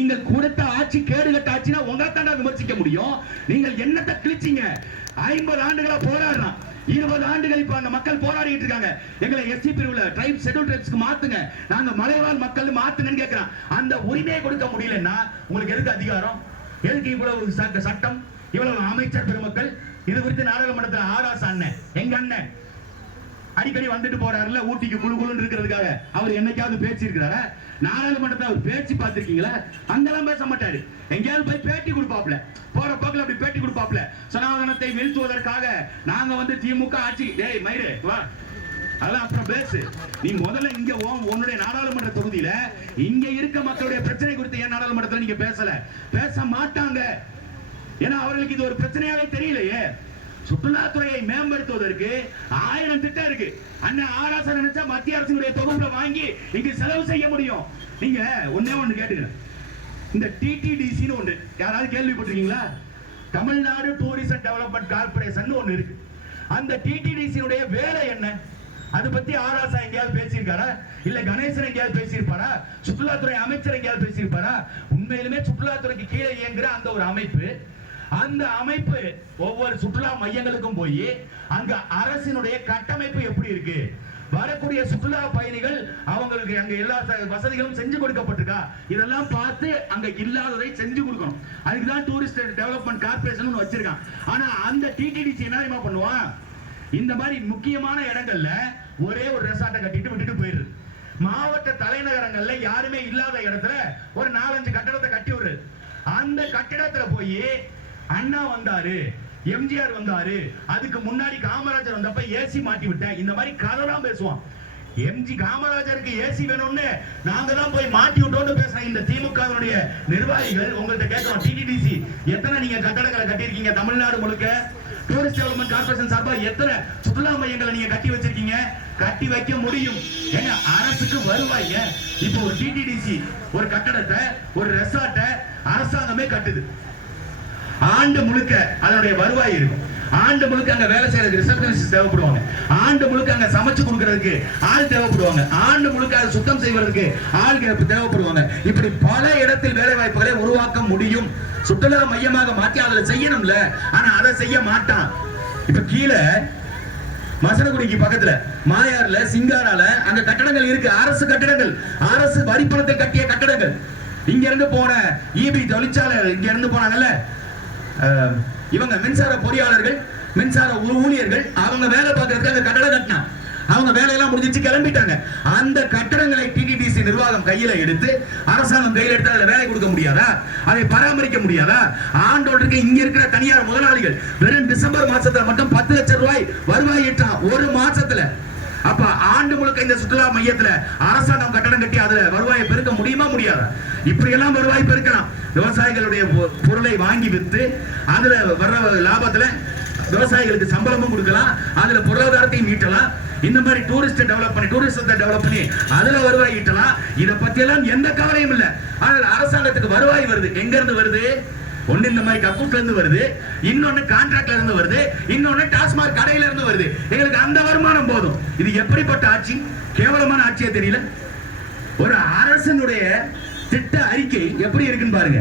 நீங்கள் கொடுத்த ஆட்சி கேடுகட்ட ஆட்சினா உங்களை தாண்டா விமர்சிக்க முடியும். நீங்கள் என்னத்தை கிழிச்சீங்க? 50 ஆண்டுகளா போராடுறோம். 20 ஆண்டுகள் இப்ப அந்த மக்கள் போராடிட்டு இருக்காங்க. எங்களை எஸ்சி பிரிவுல ட்ரைப் ஷெட்யூல் ட்ரைப்ஸ்க்கு மாத்துங்க, நாங்க மலைவாழ் மக்கள் மாத்துங்கன்னு கேக்குறான். அந்த உரிமையை கொடுக்க முடியலன்னா உங்களுக்கு எதுக்கு அதிகாரம்? எதுக்கு இவ்வளவு சட்டம், இவ்வளவு அமைச்சர் பெருமக்கள்? இது குறித்து நாடாளுமன்றத்தில் ஆராச அண்ணன், எங்க அண்ணன் அடிக்கடி வந்துட்டு போறாருல ஊட்டிக்கு குழு குழுன்னு இருக்கிறதுக்காக, அவர் என்னைக்காவது பேச்சு இருக்கிறாரா? நாடாளுமன்றத்தை அவர் பேச்சு பார்த்திருக்கீங்களா? அங்கெல்லாம் பேச மாட்டாரு. எங்கேயாவது போய் பேட்டி கொடுப்பாப்ல, போற போக்குல அப்படி பேட்டி கொடுப்பாப்ல. சனாதனத்தை வீழ்த்துவதற்காக நாங்க வந்து திமுக ஆட்சி, டேய் மயிரு வா, அதெல்லாம் அப்புறம் பேசு. நீ முதல்ல இங்க உன்னுடைய நாடாளுமன்ற தொகுதியில இங்க இருக்க மக்களுடைய பிரச்சனை குறித்து ஏன் நாடாளுமன்றத்தில் நீங்க பேசல? பேச மாட்டாங்க. ஏன்னா அவர்களுக்கு இது ஒரு பிரச்சனையாவே தெரியலையே. சுற்றுலாத்துறையை மேம்படுத்துவதற்கு 1000 திட்டம் இருக்கு. அண்ணன் ஆராசன் நினைச்சா மத்திய அரசினுடைய தொகுப்புல வாங்கி இங்க செலவு செய்ய முடியும். நீங்க ஒண்ணே ஒண்ணு கேட்டுக்கிறேன், இந்த டிடிடிசின்னு ஒண்ணு யாராவது கேள்விப்பட்டிருக்கீங்களா? தமிழ்நாடு டூரிசம் டெவலப்மெண்ட் கார்பரேஷன் ஒண்ணு இருக்கு. அந்த டிடிடிசியுடைய வேலை என்ன? அது பத்தி ஆராசா எங்கேயாவது பேசியிருக்காரா? இல்ல கணேசன் எங்கேயாவது பேசியிருப்பாரா? சுற்றுலாத்துறை அமைச்சர் எங்கேயாவது பேசியிருப்பாரா? உண்மையிலுமே சுற்றுலாத்துறைக்கு கீழே இயங்குற அந்த ஒரு அமைப்பு, அந்த அமைப்பு ஒவ்வொரு சுற்றுலா மையங்களுக்கும் போய் அங்க அரசினுடைய கட்டமைப்பு எப்படி இருக்கு, வரக்கூடிய சுற்றுலா பயணிகள் அவங்களுக்கு அங்க எல்லா வசதிகளும் செஞ்சு கொடுக்கப்பட்டிருக்கா, இதெல்லாம் பார்த்து அங்க இல்லாததை செஞ்சு கொடுக்கணும். அதுக்குதான் டூரிஸ்ட் டெவலப்மெண்ட் கார்பரேஷன் வச்சிருக்கான். ஆனா அந்த டிடிடிசி என்ன தெரியுமா பண்ணுவான்? இந்த மாதிரி முக்கியமான இடங்கள்ல ஒரே ஒரு ரெசார்ட்டை கட்டிட்டு விட்டுட்டு போயிடுது. மாவட்ட தலைநகரங்கள்ல யாருமே இல்லாத இடத்துல ஒரு 4-5 கட்டடத்தை கட்டி விடுறது. அந்த கட்டிடத்துல போய் அண்ணா வந்தாரு, எம்ஜிஆர் வந்தாரு, அதுக்கு முன்னாடி காமராஜர் வந்தப்ப ஏசி மாட்டி விட்டேன், இந்த மாதிரி கதைலாம் பேசுவான். காமராஜருக்கு ஏசி வேணும்னு நாங்க தான் போய் மாட்டி விட்டோம்னு பேசுறேன். இந்த திமுகவினுடைய நிர்வாகிகள் உங்கள்ட்ட கேட்கிறோம், டிடிடிசி எத்தனை நீங்க கட்டடங்களை கட்டியிருக்கீங்க? தமிழ்நாடு முழுக்க டூரிஸ்ட் டெவலப்மெண்ட் கார்பரேஷன் சார்பா எத்தனை சுற்றுலா மையங்களை நீங்க கட்டி வச்சிருக்கீங்க? கட்டி வைக்க முடியும். ஏங்க அரசுக்கு வருவாங்க. இப்போ ஒரு டிடிடிசி ஒரு கட்டடத்தை, ஒரு ரெசார்ட்டை அரசாங்கமே கட்டுது. ஆண்டு முழுக்க அதனுடைய வருவாய் இருக்கும். ஆண்டு முழுக்க அங்க வேலை செய்யறதுக்கு ரிசப்ஷனிஸ்ட் தேவைப்படுவாங்க. ஆண்டு முழுக்க அங்க சமைச்சு கொடுக்கறதுக்கு ஆள் தேவைப்படுவாங்க. ஆண்டு முழுக்க அதை சுத்தம் செய்வதற்கு ஆள் தேவைப்படுவாங்க. இப்படி பல இடத்தில் வேலை வாய்ப்புகளை உருவாக்க முடியும். சுற்றுலா மையமாக மாற்றி அதை செய்யணும்ல. ஆனா அதை செய்ய மாட்டான். இப்ப கீழே மசனகுடிக்கு பக்கத்துல மாயார்ல சிங்காரால அங்க கட்டடங்கள் இருக்கு, அரசு கட்டடங்கள், அரசு வரிப்பணத்தை கட்டிய கட்டடங்கள். இங்க இருந்து போன ஈபி தொழிற்சாலை, இங்க இருந்து போனாங்கல்ல இவங்க மின்சார பொறியாளர்கள், மின்சார ஊழியர்கள், அவங்க வேலை பார்க்கறதுக்கு அந்த கட்டடம் கட்டினா அவங்க வேலையெல்லாம் முடிஞ்சிச்சு, கிளம்பிட்டாங்க. அந்த கட்டடங்களை டிடிடிசி நிர்வாகம் கையில எடுத்து, அரசாங்கம் கையில எடுத்து அதுல வேலை கொடுக்க முடியாதா? அதை பராமரிக்க முடியாதா? ஆண்டோருக்கு இங்க இருக்கிற தனியார் முதலாளிகள் வெறும் டிசம்பர் மாசத்துல மட்டும் 10 லட்சம் ரூபாய் வருவாய் ஈட்டான் ஒரு மாசத்துல. அப்ப ஆண்டு முழுக்க இந்த சுற்றுலா மையத்துல அரசாங்கம் கட்டடம் கட்டி அதுல வருவாயை பெருக்க முடியுமா? முடியாதா? இப்படி எல்லாம் வருவாய் பெருக்கலாம். விவசாயிகளுடைய பொருளை வாங்கி வித்து அதுல வர்ற லாபத்துல விவசாயிகளுக்கு சம்பளமும் கொடுக்கலாம், அதுல பொருளாதாரத்தையும் ஈட்டலாம். இந்த மாதிரி டூரிஸ்ட் டெவலப் பண்ணி, டூரிசத்தை டெவலப் பண்ணி அதுல வருவாய் ஈட்டலாம். இத பத்தி எல்லாம் எந்த கவலையும் இல்ல. ஆனால் அரசாங்கத்துக்கு வருவாய் வருது. எங்க இருந்து வருது? ஒன்னு இந்த மாதிரி கக்கூட்ல இருந்து வருது, இன்னொன்னு கான்ட்ராக்ட்ல இருந்து வருது, இன்னொன்னு டாஸ்மாக் கடையில இருந்து வருது. எங்களுக்கு அந்த வருமானம் போதும். இது எப்படிப்பட்ட ஆட்சி? கேவலமான ஆட்சியே தெரியல. ஒரு அரசனுடைய திட்ட அறிக்கை எப்படி இருக்குன்னு பாருங்க.